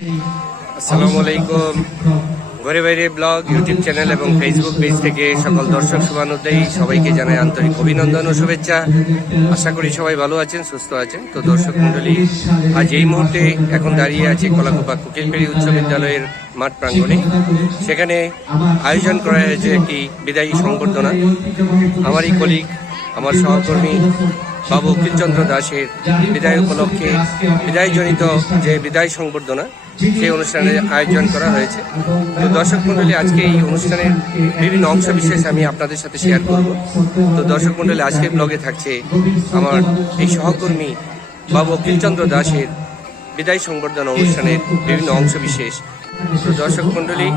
আসসালামু আলাইকুম। ঘরে বাইরে ব্লগ ইউটিউব চ্যানেল এবং ফেসবুক পেজ থেকে সকল দর্শক শুভানুধ্যায়ী সবাইকে জানাই আন্তরিক অভিনন্দন ও শুভেচ্ছা। আশা করি সবাই ভালো আছেন, সুস্থ আছেন। তো দর্শক মণ্ডলী, আজ এই মুহূর্তে এখন দাঁড়িয়ে আছে কলাকুপা কোকিলপেড়ি উচ্চ বিদ্যালয়ের মাঠ প্রাঙ্গণে। সেখানে আয়োজন করা হয়েছে একটি বিদায়ী সংবর্ধনা। আমারই কলিগ, আমার সহকর্মী বাবু উকিলচন্দ্র দাসের বিদায় উপলক্ষে বিদায়জনিত যে বিদায় সংবর্ধনা, সেই অনুষ্ঠানের আয়োজন করা হয়েছে। তো দর্শক মণ্ডলী, আজকে এই অনুষ্ঠানের বিভিন্ন অংশ বিশেষ আমি আপনাদের সাথে শেয়ার করব। তো দর্শক মণ্ডলী, আজকের ব্লগে থাকছে আমার এই সহকর্মী বাবু উকিলচন্দ্র দাসের বিদায় সংবর্ধনা অনুষ্ঠানের বিভিন্ন অংশ বিশেষ। তো দর্শক মণ্ডলী,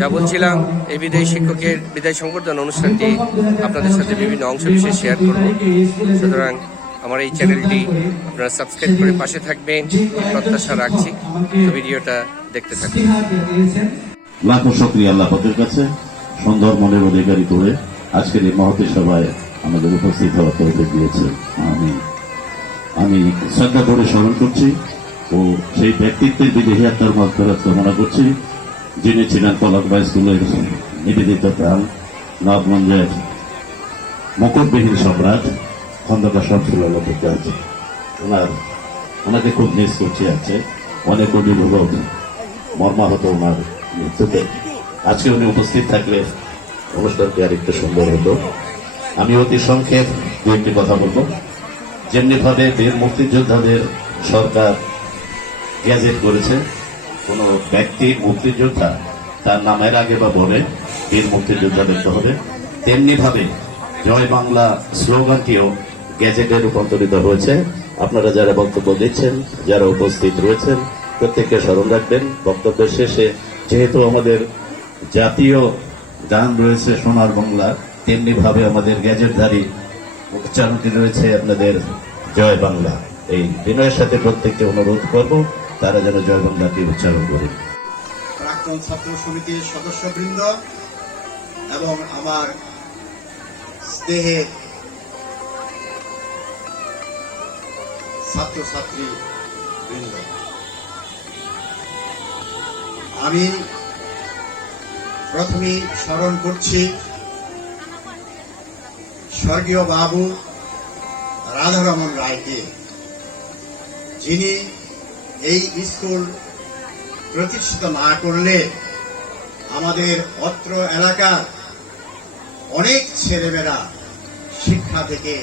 যা বলছিলাম, এই বিদায়ী শিক্ষকের বিদায় সংবর্ধনা অনুষ্ঠানটি আপনাদের সাথে বিভিন্ন অংশ বিশেষ শেয়ার করব। সুতরাং আমার এই চ্যানেলটি আপনারা সাবস্ক্রাইব করে পাশে থাকবেন প্রত্যাশা রাখছি। তো ভিডিওটা দেখতে থাকুন। লাখো শুকরিয়া আল্লাহ পাকের কাছে সুন্দর মনের অধিকারী করে আজকের এই মহতী সভায় আমাদের উপস্থিত হওয়ার তৌফিক দিয়েছে। আমি শ্রদ্ধা করে স্মরণ করছি ও সেই ব্যক্তিত্বের বিদেহী আত্মার মাগফিরাত কামনা করছি, যিনি ছিলেন কলাকুপা স্কুলের নিবেদিত প্রাণ, নবগঞ্জের মুকুটবিহীন সম্রাট খন্দকার শামসুল আছে। ওনাকে খুব মিস করছি। আছে অনেক অভিভাবক মর্মাহত ওনার মৃত্যুতে। আজকে উনি উপস্থিত থাকলে অনুষ্ঠানটি আরেকটু সুন্দর হতো। আমি অতি সংক্ষেপ দু একটি কথা বলব। যেমনি ভাবে বীর মুক্তিযোদ্ধাদের সরকার গ্যাজেট করেছে, কোন ব্যক্তি মুক্তিযোদ্ধা তার নামের আগে বা বলে বীর মুক্তিযোদ্ধা দেখতে হবে, তেমনি ভাবে জয় বাংলা স্লোগানটিও গ্যাজেটে রূপান্তরিত হয়েছে। আপনারা যারা বক্তব্য দিচ্ছেন, যারা উপস্থিত রয়েছেন, প্রত্যেককে স্মরণ রাখবেন। বক্তব্যের শেষে যেহেতু আমাদের জাতীয় গান রয়েছে সোনার বাংলা, তেমনি ভাবে আমাদের গ্যাজেটধারী উচ্চারণটি রয়েছে আপনাদের জয় বাংলা। এই বিনয়ের সাথে প্রত্যেককে অনুরোধ করব তারা যেন জয় বাংলাটি উচ্চারণ করে। প্রাক্তন ছাত্র সমিতির সদস্যবৃন্দ এবং আমার স্নেহের ছাত্রছাত্রী বৃন্দ, আমি প্রথমেই স্মরণ করছি স্বর্গীয় বাবু রাধারমন রায়কে, যিনি এই স্কুল প্রতিষ্ঠিত না করলে আমাদের অত্র এলাকার অনেক ছেলেমেয়েরা শিক্ষা থেকে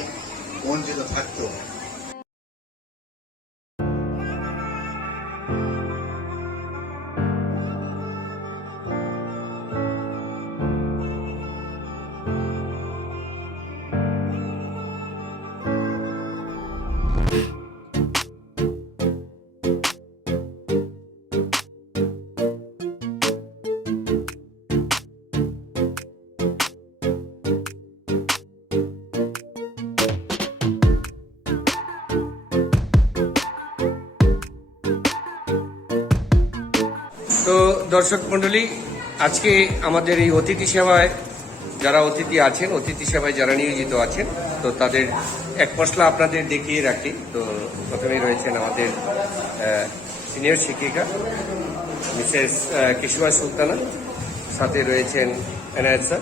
বঞ্চিত থাকত। তো দর্শক মণ্ডলী, আজকে আমাদের এই অতিথি সেবায় যারা অতিথি আছেন, অতিথি সেবায় যারা নিয়োজিত আছেন, তো তাদের এক মশলা আপনাদের দেখিয়ে রাখি। তো প্রথমেই রয়েছেন আমাদের সিনিয়র শিক্ষিকা মিসেস কিসমা সুলতানা, সাথে রয়েছেন এনায়েত স্যার,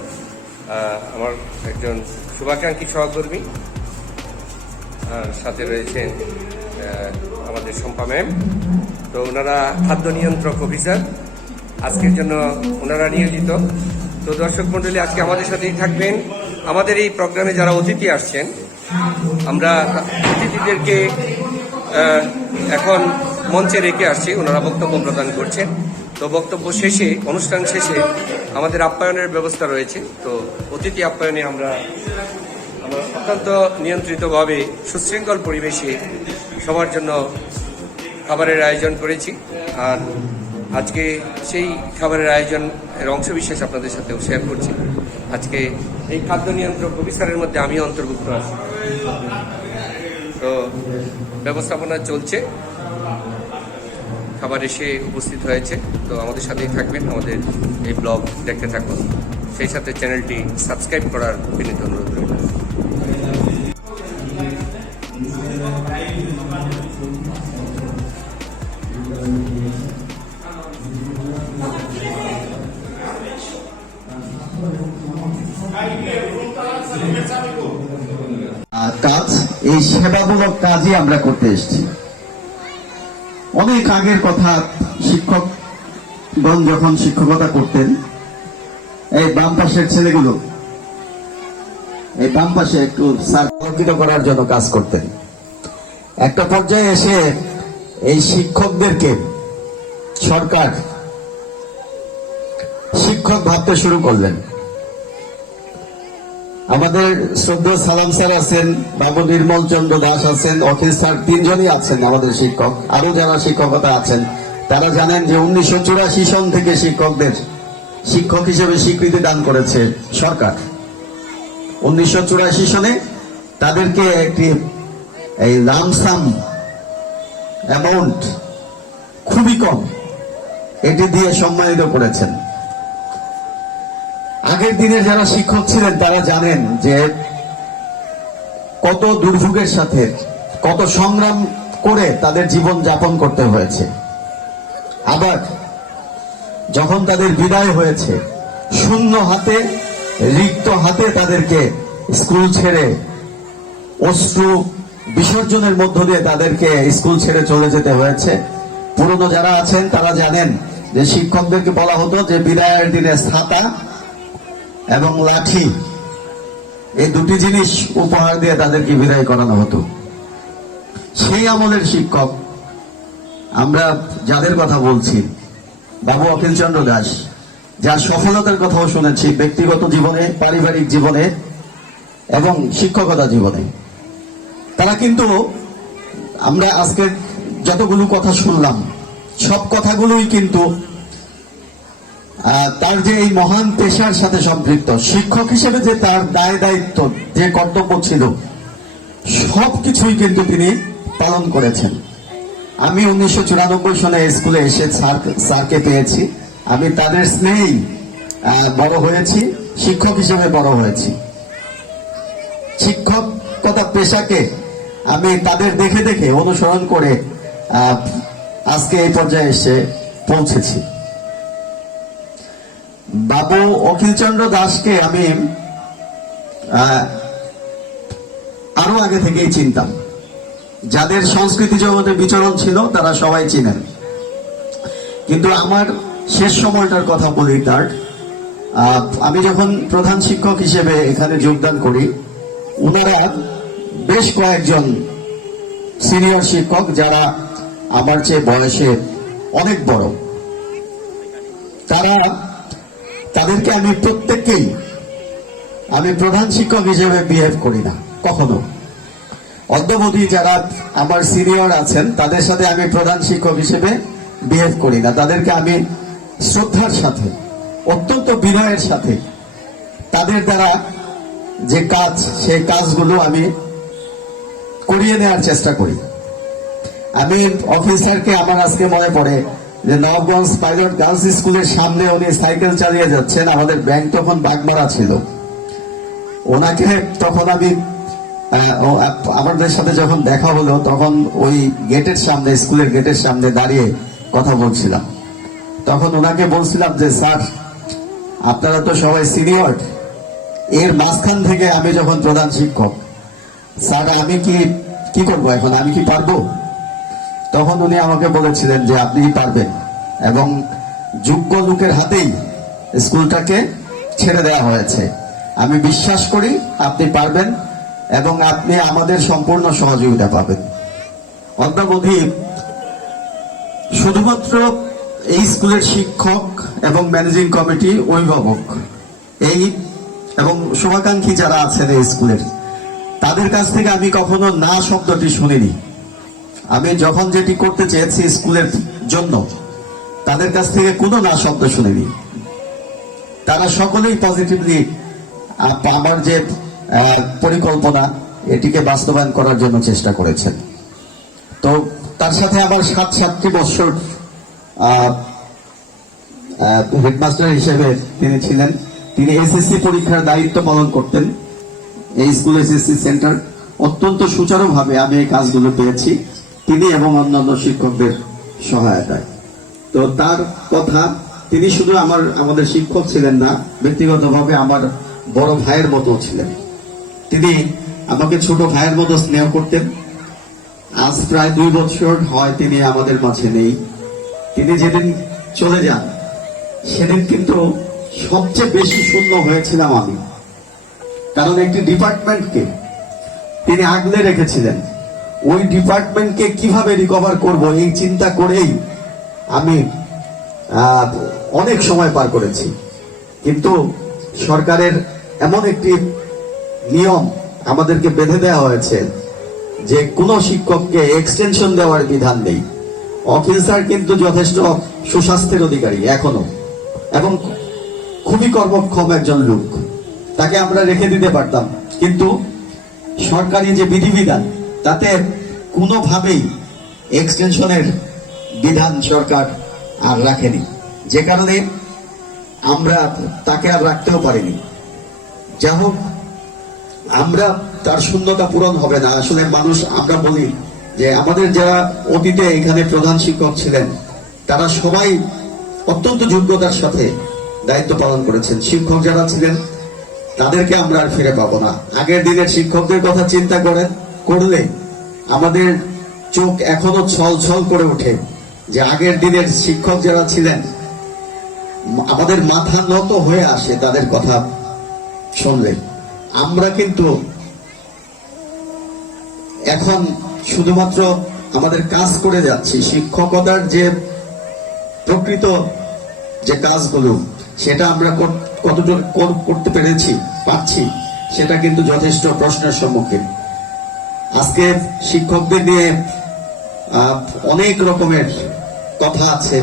আমার একজন শুভাকাঙ্ক্ষী সহকর্মী, আর সাথে রয়েছেন আমাদের শম্পা ম্যাম। তো ওনারা খাদ্য নিয়ন্ত্রক অফিসার, আজকের জন্য ওনারা নিয়োজিত। তো দর্শক মণ্ডলী, আজকে আমাদের সাথেই থাকবেন। আমাদের এই প্রোগ্রামে যারা অতিথি আসছেন, আমরা অতিথিদেরকে এখন মঞ্চে রেখে আসছি, ওনারা বক্তব্য প্রদান করছেন। তো বক্তব্য শেষে, অনুষ্ঠান শেষে আমাদের আপ্যায়নের ব্যবস্থা রয়েছে। তো অতিথি আপ্যায়নে আমরা অত্যন্ত নিয়ন্ত্রিতভাবে সুশৃঙ্খল পরিবেশে সবার জন্য খাবারের আয়োজন করেছি। আর আজকে সেই খাবারের আয়োজনের অংশবিশেষ আপনাদের সাথেও শেয়ার করছি। আজকে এই খাদ্য নিয়ন্ত্রক অফিসারের মধ্যে আমিও অন্তর্ভুক্ত আছি। তো ব্যবস্থাপনা চলছে, খাবার এসে উপস্থিত হয়েছে। তো আমাদের সাথেই থাকবেন, আমাদের এই ব্লগ দেখতে থাকুন, সেই সাথে চ্যানেলটি সাবস্ক্রাইব করার বিনীত অনুরোধ রইল। কাজ, এই সেবামূলক কাজই আমরা করতে এসেছি। অনেক আগের কথা, শিক্ষকগণ যখন শিক্ষকতা করতেন, এই বাম পাশের ছেলেগুলো এই বাম পাশে একটু সার্কিট করার জন্য কাজ করতেন। একটা পর্যায়ে এসে এই শিক্ষকদেরকে সরকার শিক্ষক ভাবতে শুরু করলেন। আমাদের শ্রদ্ধেয় সালাম স্যার আছেন, বাবু নির্মল চন্দ্র দাস আছেন, অখিল স্যার, তিনজনই আছেন আমাদের শিক্ষক। আরো যারা শিক্ষকতা আছেন তারা জানেন যে 1984 সন থেকে শিক্ষকদের শিক্ষক হিসেবে স্বীকৃতি দান করেছে সরকার। 1984 সনে তাদেরকে একটি এই লামসাম অ্যামাউন্ট, খুবই কম, এটি দিয়ে সম্মানিত করেছেন। আগের দিনের যারা শিক্ষক ছিলেন তারা জানেন যে কত দুর্ভোগের সাথে, কত সংগ্রাম করে তাদের জীবন যাপন করতে হয়েছে। আবার যখন তাদের বিদায় হয়েছে, শূন্য হাতে, রিক্ত হাতে তাদেরকে স্কুল ছেড়ে, অশ্রু বিসর্জনের মধ্য দিয়ে তাদেরকে স্কুল ছেড়ে চলে যেতে হয়েছে। পুরনো যারা আছেন তারা জানেন যে শিক্ষকদেরকে বলা হতো যে বিদায়ের দিনে ছাতা এবং লাঠি, এই দুটি জিনিস উপহার দিয়ে তাদেরকে বিদায় করানো হতো। সেই আমলের শিক্ষক আমরা যাদের কথা বলছি, বাবু অখিল চন্দ্র দাস, যার সফলতার কথাও শুনেছি ব্যক্তিগত জীবনে, পারিবারিক জীবনে এবং শিক্ষকতা জীবনে। তারা কিন্তু, আমরা আজকে যতগুলো কথা শুনলাম, সব কথাগুলোই কিন্তু তার যে এই মহান পেশার সাথে সম্পৃক্ত। শিক্ষক হিসেবে যে তার দায় দায়িত্ব, যে কর্তব্য ছিল, সবকিছুই কিন্তু তিনি পালন করেছেন। আমি 1994 সনে স্কুলে এসে স্যারকে পেয়েছি। আমি তাদের স্নেহেই বড় হয়েছি, শিক্ষক হিসেবে বড় হয়েছি। শিক্ষকতা পেশাকে আমি তাদের দেখে দেখে অনুসরণ করে আজকে এই পর্যায়ে এসে পৌঁছেছি। বাবু অখিলচন্দ্র দাসকে আমি আরো আগে থেকেই চিনতাম। যাদের সংস্কৃতি জগতে বিচরণ ছিল তারা সবাই চিনেন। কিন্তু আমার শেষ সময়টার কথা বলি তার। আমি যখন প্রধান শিক্ষক হিসেবে এখানে যোগদান করি, ওনারা বেশ কয়েকজন সিনিয়র শিক্ষক যারা আমার চেয়ে বয়সে অনেক বড়, তাদেরকে আমি প্রত্যেককেই আমি প্রধান শিক্ষক হিসেবে বিহেভ করি না কখনো। অদ্যাবধি যারা আমার সিনিয়র আছেন তাদের সাথে আমি প্রধান শিক্ষক হিসেবে বিহেভ করি না। তাদেরকে আমি শ্রদ্ধার সাথে, অত্যন্ত বিনয়ের সাথে তাদের দ্বারা যে কাজ, সেই কাজগুলো আমি করিয়ে নেওয়ার চেষ্টা করি। আমি অফিসারকে আমার আজকে মনে পড়ে যে নবগঞ্জ পাইলট গার্লস স্কুলের সামনে উনি সাইকেল চালিয়ে যাচ্ছেন, আমাদের ব্যাংক তখন বাগমারা ছিল। ওনাকে তখন আমি, আমাদের সাথে যখন দেখা হলো তখন ওই গেটের সামনে, স্কুলের গেটের সামনে দাঁড়িয়ে কথা বলছিলাম। তখন ওনাকে বলছিলাম যে স্যার, আপনারা তো সবাই সিনিয়র, এর মাঝখান থেকে আমি যখন প্রধান শিক্ষক, স্যার আমি কি করবো এখন, আমি কি পারবো? তখন উনি আমাকে বলেছিলেন যে আপনি পারবেন, এবং যোগ্য লোকের হাতেই স্কুলটাকে ছেড়ে দেওয়া হয়েছে। আমি বিশ্বাস করি আপনি পারবেন এবং আপনি আমাদের সম্পূর্ণ সহযোগিতা পাবেন। অদ্যাবধি শুধুমাত্র এই স্কুলের শিক্ষক এবং ম্যানেজিং কমিটি, অভিভাবক এবং শুভাকাঙ্ক্ষী যারা আছেন এই স্কুলের, তাদের কাছ থেকে আমি কখনো না শব্দটি শুনিনি। আমি যখন যেটি করতে চেয়েছি স্কুলের জন্য, তাদের কাছ থেকে কোনো না শব্দ শুনিনি। তারা সকলেই পজিটিভলি আমার যে পরিকল্পনা, এটিকে বাস্তবায়ন করার জন্য চেষ্টা করেছেন। তো তার সাথে আবার 7 বছর হেডমাস্টার হিসেবে তিনি ছিলেন। তিনি এসএসসি পরীক্ষার দায়িত্ব পালন করতেন এই স্কুল এসএসসি সেন্টার। অত্যন্ত সুচারুভাবে আমি এই কাজগুলো পেয়েছি তিনি এবং অন্যান্য শিক্ষকদের সহায়তায়। তো তার কথা, তিনি শুধু আমাদের শিক্ষক ছিলেন না, ব্যক্তিগতভাবে আমার বড় ভাইয়ের মতো ছিলেন। তিনি আমাকে ছোট ভাইয়ের মতো স্নেহ করতেন। আজ প্রায় 2 বছর হয় তিনি আমাদের মাঝে নেই। তিনি যেদিন চলে যান সেদিন কিন্তু সবচেয়ে বেশি শূন্য হয়েছিলাম আমি, কারণ একটি ডিপার্টমেন্টকে তিনি আগলে রেখেছিলেন। ওই ডিপার্টমেন্টকে কিভাবে রিকভার করব এই চিন্তা করেই আমি অনেক সময় পার করেছি। কিন্তু সরকারের এমন একটি নিয়ম আমাদেরকে বেঁধে দেওয়া হয়েছে যে কোনো শিক্ষককে এক্সটেনশন দেওয়ার বিধান নেই। অখিল স্যার কিন্তু যথেষ্ট সুস্বাস্থ্যের অধিকারী এখনো, এবং খুবই কর্মক্ষম একজন লোক, তাকে আমরা রেখে দিতে পারতাম, কিন্তু সরকারি যে বিধিবিধান তাতে কোনোভাবেই এক্সটেনশনের বিধান সরকার আর রাখেনি, যে কারণে আমরা তাকে আর রাখতেও পারিনি। যা হোক, আমরা তার শূন্যতা পূরণ হবে না। আসলে মানুষ, আমরা বলি যে আমাদের যারা অতীতে এখানে প্রধান শিক্ষক ছিলেন তারা সবাই অত্যন্ত যোগ্যতার সাথে দায়িত্ব পালন করেছেন। শিক্ষক যারা ছিলেন তাদেরকে আমরা আর ফিরে পাবো না। আগের দিনের শিক্ষকদের কথা চিন্তা করলে আমাদের চোখ এখনো ছল ছল করে ওঠে যে আগের দিনের শিক্ষক যারা ছিলেন, আমাদের মাথা নত হয়ে আসে তাদের কথা শুনলে। আমরা কিন্তু এখন শুধুমাত্র আমাদের কাজ করে যাচ্ছি। শিক্ষকতার যে প্রকৃত যে কাজগুলো সেটা আমরা কতটুকু করতে পারছি সেটা কিন্তু যথেষ্ট প্রশ্নের সম্মুখীন। আজকে শিক্ষকদের নিয়ে অনেক রকমের কথা আছে,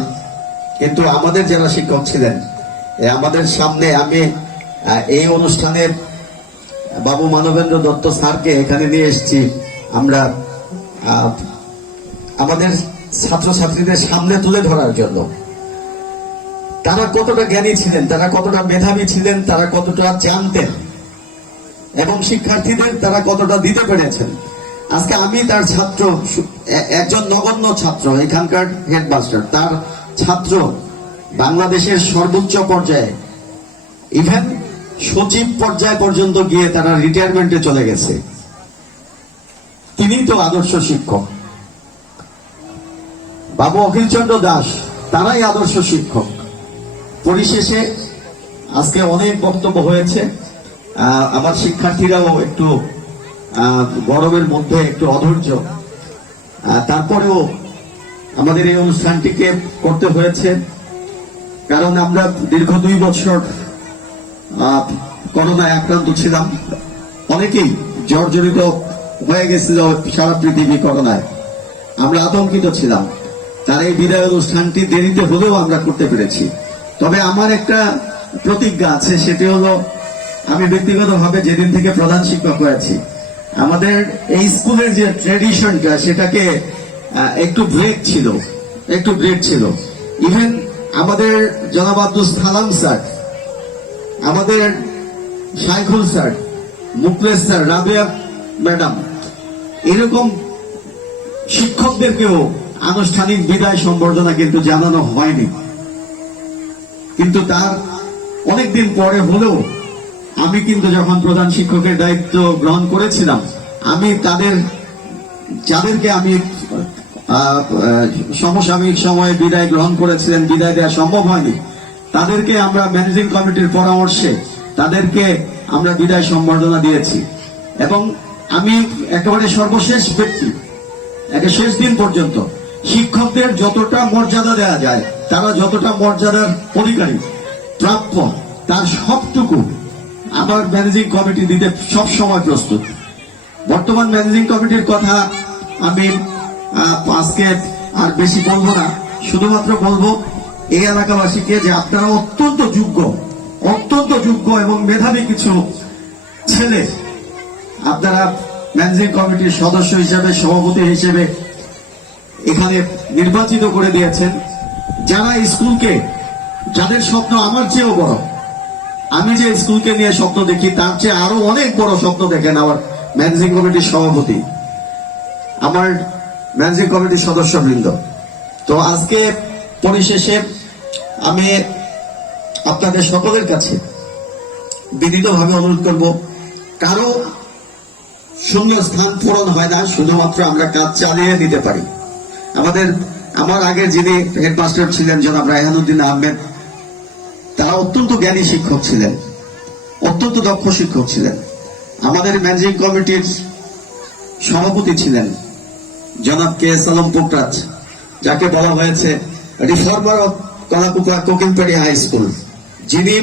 কিন্তু আমাদের যারা শিক্ষক ছিলেন, আমাদের সামনে আমি এই অনুষ্ঠানের বাবু মানবেন্দ্র দত্ত স্যারকে এখানে নিয়ে এসেছি আমরা আমাদের ছাত্রছাত্রীদের সামনে তুলে ধরার জন্য। তারা কতটা জ্ঞানী ছিলেন, তারা কতটা মেধাবী ছিলেন, তারা কতটা জানতেন, এবং শিক্ষার্থীদের তারা কতটা দিতে পেরেছেন। আজকে আমি তার ছাত্র, একজন নগণ্য ছাত্র, এখানকার হেডমাস্টার, তার ছাত্র বাংলাদেশের সর্বোচ্চ পর্যায়ে, ইভেন সচিব পর্যায় পর্যন্ত গিয়ে তারা রিটায়ারমেন্টে চলে গেছে। তিনি তো আদর্শ শিক্ষক। বাবু অখিলচন্দ্র দাস, তারাই আদর্শ শিক্ষক। পরিশেষে আজকে অনেক বক্তব্য হয়েছে, আমার শিক্ষার্থীরাও একটু গরমের মধ্যে একটু অধৈর্য, তারপরেও আমাদের এই অনুষ্ঠানটিকে করতে হয়েছে, কারণ আমরা দীর্ঘ 2 বছর করোনায় আক্রান্ত ছিলাম। অনেকেই জর্জরিত হয়ে গেছিল সারা পৃথিবী করোনায়। আমরা আতঙ্কিত ছিলাম। তার এই বিদায় অনুষ্ঠানটি দেরিতে হলেও আমরা করতে পেরেছি। তবে আমার একটা প্রতিজ্ঞা আছে, সেটি হলো আমি ব্যক্তিগতভাবে যেদিন থেকে প্রধান শিক্ষক হয়েছি, আমাদের এই স্কুলের যে ট্রেডিশনটা সেটাকে একটু ব্রেক ছিল। ইভেন আমাদের জনাব আব্দুল সালাম স্যার, আমাদের শাইখুল sir, Mukles sir, Rabeya madam, এরকম শিক্ষকদেরকেও আনুষ্ঠানিক বিদায় সম্বর্ধনা কিন্তু জানানো হয়নি। কিন্তু তার অনেকদিন পরে হলেও আমি কিন্তু যখন প্রধান শিক্ষকের দায়িত্ব গ্রহণ করেছিলাম, আমি যাদেরকে আমি সমসাময়িক সময়ে বিদায় গ্রহণ করেছিলেন, বিদায় দেওয়া সম্ভব হয়নি, তাদেরকে আমরা ম্যানেজিং কমিটির পরামর্শে তাদেরকে আমরা বিদায় সম্বর্ধনা দিয়েছি। এবং আমি একেবারে সর্বশেষ ব্যক্তি, শেষ দিন পর্যন্ত শিক্ষকদের যতটা মর্যাদা দেওয়া যায়, তারা যতটা মর্যাদার অধিকারী প্রাপ্য, তার সবটুকু আমার ম্যানেজিং কমিটি দিতে সব সময় প্রস্তুত। বর্তমান ম্যানেজিং কমিটির কথা আমি আজকে আর বেশি বলবো না, শুধুমাত্র বলবো এই এলাকাবাসীকে যে আপনারা অত্যন্ত যোগ্য এবং মেধাবী কিছু ছেলে আপনারা ম্যানেজিং কমিটির সদস্য হিসেবে, সভাপতি হিসেবে এখানে নির্বাচিত করে দিয়েছেন, যারা স্কুলকে, যাদের স্বপ্ন আমার চেয়েও বড়। আমি যে স্কুলকে নিয়ে স্বপ্ন দেখি তার চেয়ে আরো অনেক বড় স্বপ্ন দেখেন আমার ম্যানেজিং কমিটির সভাপতি, আমার ম্যানেজিং কমিটির সদস্যবৃন্দ। তো আজকে পরিশেষে আমি আপনাদের সকলের কাছে বিনীতভাবে অনুরোধ করব, কারো শূন্য স্থান পূরণ হয় না, শুধুমাত্র আমরা কাজ চালিয়ে দিতে পারি। আমার আগে যিনি হেডমাস্টার ছিলেন জনাব রায়হানুদ্দিন আহমেদ, তারা অত্যন্ত জ্ঞানী শিক্ষক ছিলেন, অত্যন্ত দক্ষ শিক্ষক ছিলেন। আমাদের ম্যানেজিং কমিটির সভাপতি ছিলেন জনাব কে এস আলম পোকরাজ, যাকে বলা হয়েছে রিফর্মার অফ কলাকুপা কোকিলপাড়ি হাই স্কুল, যিনি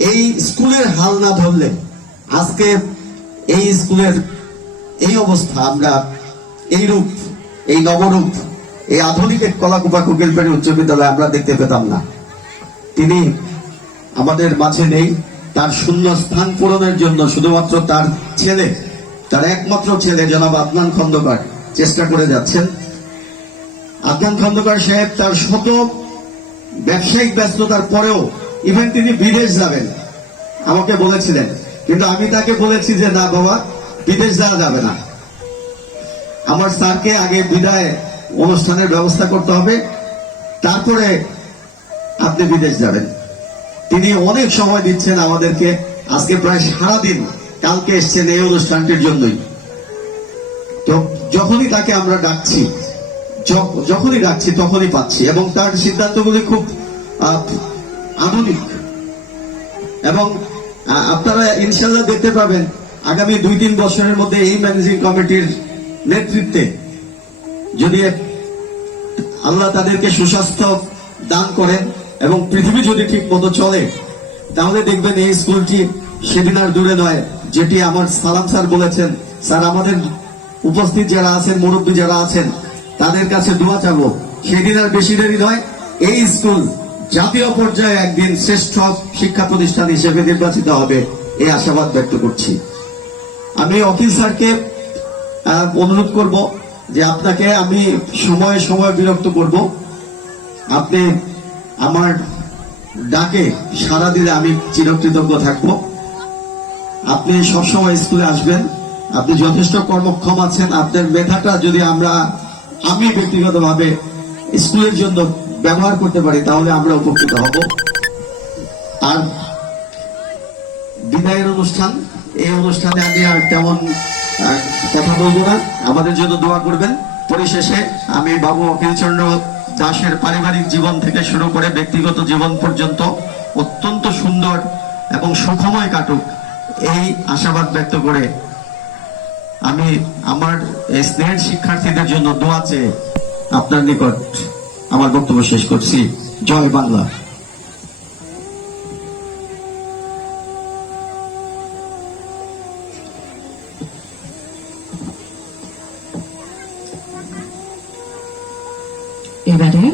এই স্কুলের হাল না ধরলে আজকে এই স্কুলের এই অবস্থা, আমরা এই রূপ, এই নবরূপ, এই আধুনিক কলাকুপা কোকিলপাড়ি উচ্চ বিদ্যালয় আমরা দেখতে পেতাম না। তিনি আমাদের মাঝে নেই। তার শূন্য স্থান পূরণের জন্য শুধুমাত্র তার ছেলে, তার একমাত্র ছেলে জনাব আদনান খন্দকার চেষ্টা করে যাচ্ছেন। আদনান খন্দকার সাহেব তার শত ব্যবসায়িক ব্যস্ততার পরেও ইভেন তিনি বিদেশ যাবেন আমাকে বলেছিলেন, কিন্তু আমি তাকে বলেছি যে না বাবা, বিদেশ যাওয়া যাবে না। আমার স্যারকে আগে বিদায় অনুষ্ঠানের ব্যবস্থা করতে হবে, তারপরে আপনি বিদেশ যাবেন। তিনি অনেক সময় দিচ্ছেন আমাদেরকে। আজকে প্রায় সারাদিন, কালকে এসছেন এই অনুষ্ঠানটির জন্যই। তো যখনই তাকে আমরা ডাকছি তখনই পাচ্ছি, এবং তার সিদ্ধান্তগুলি খুব আধুনিক। এবং আপনারা ইনশাল্লাহ দেখতে পাবেন আগামী 2-3 বছরের মধ্যে এই ম্যানেজিং কমিটির নেতৃত্বে, যদি আল্লাহ তাদেরকে সুস্বাস্থ্য দান করেন এবং পৃথিবী যদি ঠিক মতো চলে, তাহলে দেখবেন এই স্কুলটি সেদিন আর দূরে নয়, যেটি আমার সালাম স্যার বলেছেন। স্যার, আমাদের উপস্থিত যারা আছেন, মুরব্বী যারা আছেন, তাদের কাছে দোয়া চাবো, সেদিন আর বেশি দেরি নয়, এই স্কুল জাতীয় পর্যায়ে একদিন শ্রেষ্ঠ শিক্ষা প্রতিষ্ঠান হিসেবে নির্বাচিত হবে, এই আশাবাদ ব্যক্ত করছি। আমি অখিল স্যারকে অনুরোধ করব যে আপনাকে আমি সময়ে সময়ে বিরক্ত করব, আপনি আমার ডাকে সাড়া দিলে আমি চিরকৃতজ্ঞ থাকব। আপনি সবসময় স্কুলে আসবেন, আপনি যথেষ্ট কর্মক্ষম আছেন। আপনার মেধাটা যদি আমি ব্যক্তিগতভাবে স্কুলের জন্য ব্যবহার করতে পারি, তাহলে আমরা উপকৃত হব। আর বিদায়ের অনুষ্ঠান, এই অনুষ্ঠানে আমি আর তেমন কথা বলবো না, আমাদের জন্য দোয়া করবেন। পরিশেষে আমি বাবু অখিলচন্দ্র দাসের পারিবারিক জীবন থেকে শুরু করে ব্যক্তিগত জীবন পর্যন্ত অত্যন্ত সুন্দর এবং সুখময় কাটুক, এই আশাবাদ ব্যক্ত করে আমি আমার এই স্নেহের শিক্ষার্থীদের জন্য দোয়া চেয়ে আপনার নিকট আমার বক্তব্য শেষ করছি। জয় বাংলা। এবারে